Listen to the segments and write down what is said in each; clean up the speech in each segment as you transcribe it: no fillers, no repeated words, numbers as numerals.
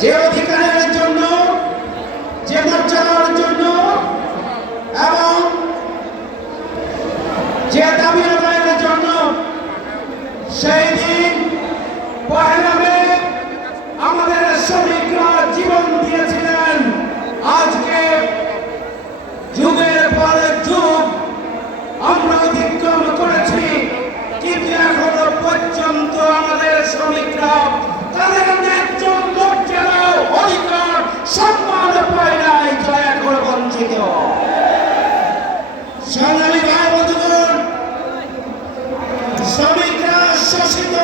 যে অধিকারের জন্য, যে মর্যাদার জন্য এবং যে দাবি আদায়ের জন্য সেই দিন পহেলা মে আমাদের শ্রমিকরা জীবন দিয়েছিলেন, আজকে যুগের পর যুগ আমরা অতিক্রম করেছি, কিন্তু এখনো পর্যন্ত আমাদের শ্রমিকরা তাদের ন্যায্য মর্যাদা, অধিকার, সম্মান পায় নাই, তারা এখনো বঞ্চিত। সংগ্রামী ভাই বন্ধুগণ, শ্রমিকরা শোষিত,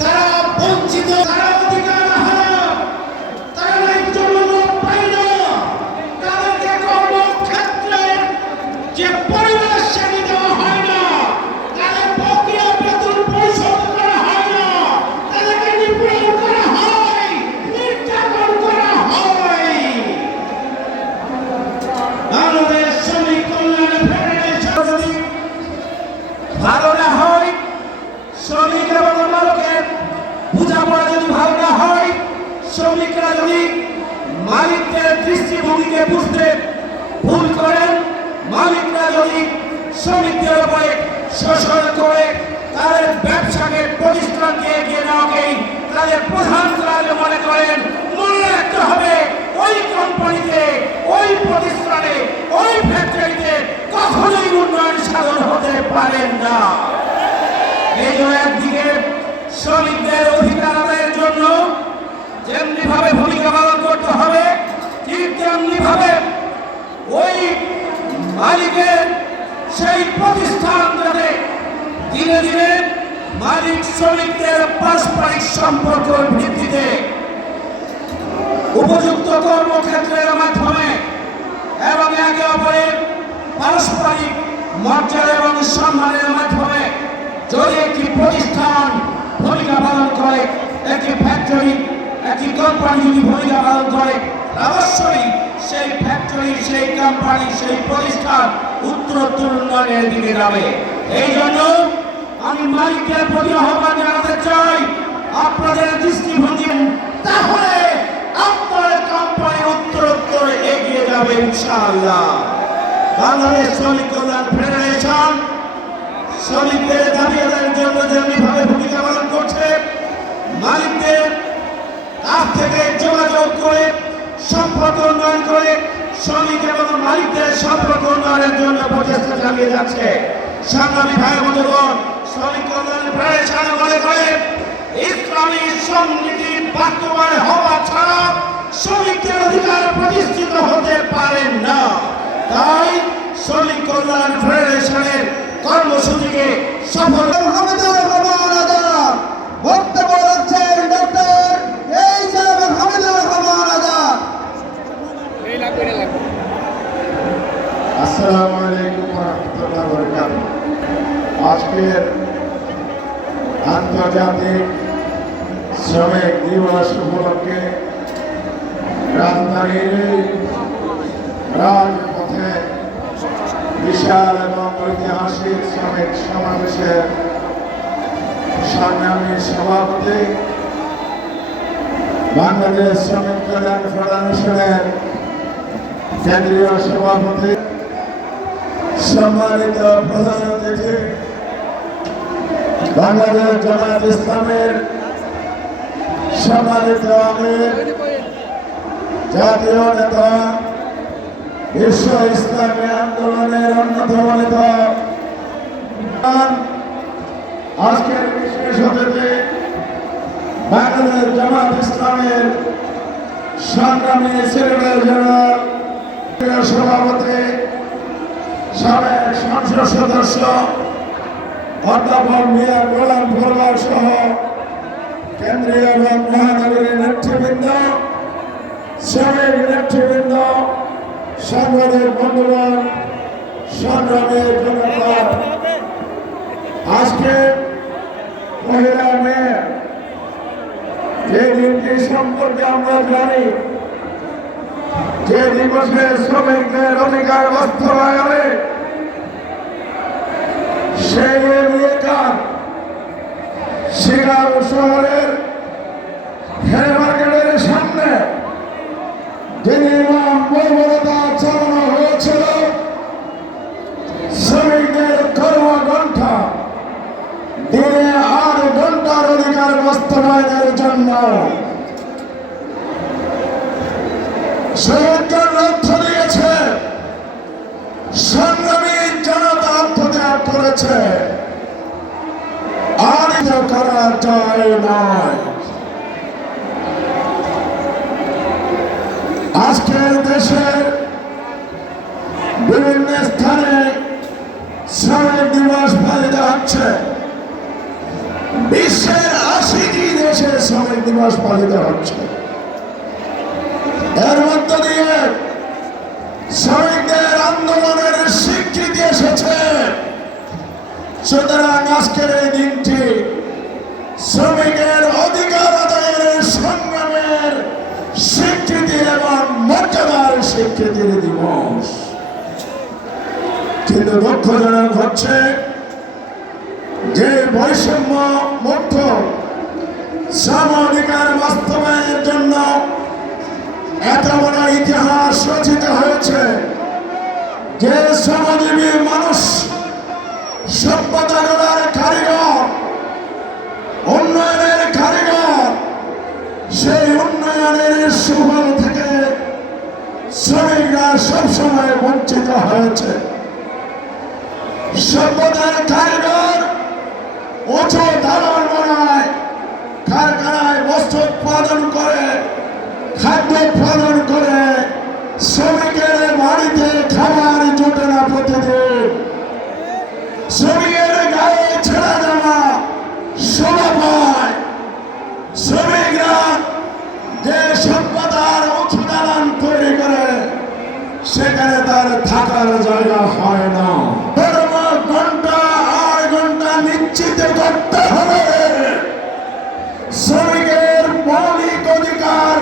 তারা বঞ্চিত, তারা অধিকার হারা, তারা ন্যায্য মূল্য পায় না, তাদেরকে কর্মক্ষেত্রে যে পরিবেশ সেটি দেওয়া হয় না, তাদের প্রক্রিয়া বেতন পরিশোধ করা হয় না, তাদেরকে নিপীড়ন করা হয়, নির্যাতন করা হয়। বাংলাদেশ শ্রমিক কল্যাণ ফেডারেশন যদি ভালো না হয়, শ্রমিক এবং মালিকের বোঝাপড়া যদি ভালো না হয়, শ্রমিকরা যদি মালিকদের দৃষ্টিভঙ্গিকে বুঝতে ভুল করেন, মালিকরা যদি শ্রমিকদের উপরে শোষণ করে তাদের ব্যবসাকে, প্রতিষ্ঠানকে এগিয়ে নেওয়াকেই তাদের প্রধান কাজ মনে করেন, মনে রাখতে হবে ওই কোম্পানিতে, ওই প্রতিষ্ঠানে, ওই ফ্যাক্টরিতে কখনোই উন্নয়ন সাধন হতে পারেন না। এই জন্য একদিকে শ্রমিকদের অধিকার আদায়ের জন্য যেমনি ভাবে ভূমিকা পালন করতে হবে, ঠিক তেমনি ভাবে ওই মালিকের সেই প্রতিষ্ঠান যাতে ধীরে ধীরে মালিক শ্রমিকদের পারস্পরিক সম্পর্কের ভিত্তিতে উপযুক্ত কর্মক্ষেত্রের মাধ্যমে এবং একে অপরের পারস্পরিক মর্যাদা এবং সম্মানের মাধ্যমে যদি একটি প্রতিষ্ঠান ভূমিকা পালন করে, একটি ফ্যাক্টরি, একটি কোম্পানি যদি ভূমিকা পালন করে, অবশ্যই সেই ফ্যাক্টরি, সেই কোম্পানি, সেই প্রতিষ্ঠান উত্তরোত্তর উন্নয়নের দিকে যাবে। এই জন্য আমি মালিকদের প্রতি আহ্বান জানাতে চাই, আপনাদের দৃষ্টিভঙ্গি, তাহলে আপনার কোম্পানি উত্তরোত্তর এগিয়ে যাবে ইনশাআল্লাহ। বাংলাদেশ শ্রমিক কল্যাণ ফেডারেশন শ্রমিকদের দাবি আদায়ের জন্য যেমনি ভাবে ভূমিকা পালন করছে, মালিকদের কাছ থেকে যোগাযোগ করে সম্পর্ক উন্নয়ন করে শ্রমিক এবং মালিকদের সম্পর্ক উন্নয়নের জন্য প্রচেষ্টা চালিয়ে যাচ্ছে। সংগ্রামী ভাই বন্ধুগণ, শ্রমিক কল্যাণ ফেডারেশন মনে করে ইসলামী সম্প্রীতি বাস্তবায়ন হওয়া ছাড়া শ্রমিকদের অধিকার প্রতিষ্ঠিত হতে পারে না। তাই শ্রমিক কল্যাণ ফেডারেশনের কর্মসূচিকে সফল বক্তব্য রাখছেন ডক্টর হামিদুর রহমান আজাদ। আসসালামু আলাইকুম ওয়া রাহমাতুল্লাহি ওয়া বারাকাতুহু। আজকের আন্তর্জাতিক শ্রমিক দিবস উপলক্ষে রাজধানীর রাজপথে বিশাল এবং ঐতিহাসিক শ্রমিক সমাবেশের সংগ্রামী সভাপতি, বাংলাদেশ শ্রমিক কল্যাণ ফেডারেশনের কেন্দ্রীয় সভাপতি, সম্মানিত প্রধান অতিথি, বাংলাদেশ জামায়াত ইসলামের সম্মানিত আমির, জাতীয় নেতা, বিশ্ব ইসলামী আন্দোলনের অন্যতম নেতা, আজকের বিশেষ অতিথি বাংলাদেশ জামায়াত ইসলামের সংগ্রামী সিনিয়র জেনারেল সভাপতি, সাবেক সংসদ সদস্য অধ্যাপক মিয়া গোলাম ফরওয়ার সহ কেন্দ্রীয় এবং মহানগরীর নেতৃবৃন্দ, শ্রমিক নেতৃবৃন্দ, সাংবাদিক বন্ধুগণ, সংগ্রামী জনতা, আজকে পহেলা মে যে দিনটি সম্পর্কে আমরা জানি, যে দিবসে শ্রমিকদের অধিকার বাস্তবায়নে সেই এলাকা শিকাগো শহরের হেমার্কেটের নির্মম বর্বরতা চালানো হয়েছিল শ্রমিকদের কর্মঘণ্টা দিনে 8 ঘন্টার অধিকার বাস্তবায়নের জন্য। শ্রমিকদের রক্ত দিয়েছে, সংগ্রামী জনতা আত্মত্যাগ করেছে, আর এটা করা যায় নয়। আজকের দেশে বিভিন্ন স্থানে শ্রমিক দিবস পালিত হচ্ছে। বিশ্বের 80টি দেশে শ্রমিক দিবস পালিত হচ্ছে। এর মধ্য দিয়ে শ্রমিকদের আন্দোলনের স্বীকৃতি এসেছে। সুতরাং আজকের এই দিনটি শ্রমিকের অধিকার আদায়ের সংগ্রামের স্বীকৃতি এবং মর্যাদার স্বীকৃতির দিবস। কিন্তু দুঃখজনক হচ্ছে যে বৈষম্য মুক্ত শ্রম অধিকার বাস্তবায়নের জন্য এত বড় ইতিহাস রচিত হয়েছে, যে শ্রমজীবী মানুষ সভ্যতা গড়ার কারিগর, উন্নয়নের কারিগর, সেই উন্নয়নের সুফল থেকে শ্রমিকরা সবসময় বঞ্চিত হয়েছে। সভ্যতার কারিগর উঁচু দালান বানায়, কারখানায় বস্ত্র উৎপাদন করে, খাদ্য উৎপাদন করে, শ্রমিকের বাড়িতে খাবার জোটে না প্রতিদিন। শ্রমিকের গায়ে ছেঁড়া জামা শোভা পায়। শ্রমিকরা যে সভ্যতার উঁচু দালান তৈরি করে, সেখানে তার থাকার জায়গা হয় না। ঘন্টা 8 ঘন্টা নিশ্চিত করতে হবে। শ্রমিকের মৌলিক অধিকার,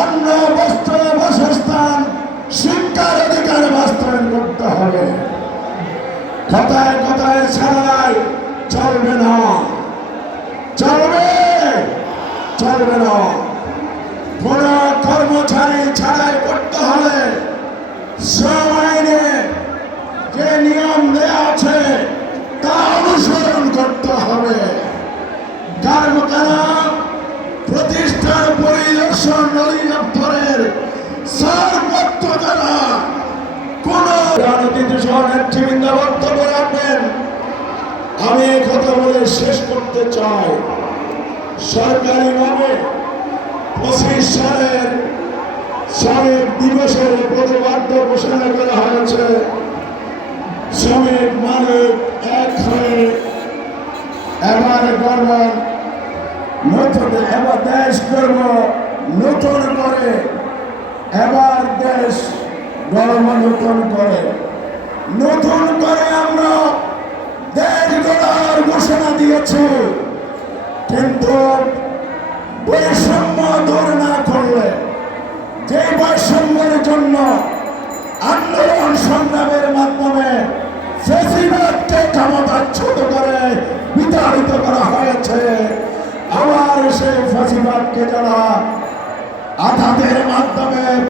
অন্ন, বস্ত্র, বাসস্থান, শিক্ষার অধিকার বাস্তবায়ন করতে হবে। কথায় কথায় ছাড়াই চলবে না, চলবে চলবে না। কোন কর্মচারী ছাড়াই করতে হলে শ্রম আইনে যে নিয়ম দেওয়া আছে তা অনুসরণ করতে হবে। কারখানা প্রতিষ্ঠান পরিদর্শন অধিদপ্তরের সর্বত্র দ্বারা কোন রাজনীতি সহ নেতৃবৃন্দ বক্তব্য রাখবেন। আমি এই কথা বলে শেষ করতে চাই। সরকারিভাবে 25 সালের শ্রমিক দিবসের প্রতিবাদ্য ঘোষণা করা হয়েছে। শ্রমিক মালিক এক হয়ে এবার গর্ব নতুন, এবার দেশ গর্ব নতুন করে, এবার দেশ গর্ব নতুন করে, নতুন করে আমরা দেশ গড়ার ঘোষণা দিয়েছি। কিন্তু বৈষম্য দূর না করলে, যে বৈষম্যের জন্য আন্দোলন সংগ্রামের মাধ্যমে ফ্যাসিবাদকে ক্ষমতাচ্যুত করে বিতাড়িত করা হয়েছে, আবার সেই ফ্যাসিবাদকে যারা আঘাতের মাধ্যমে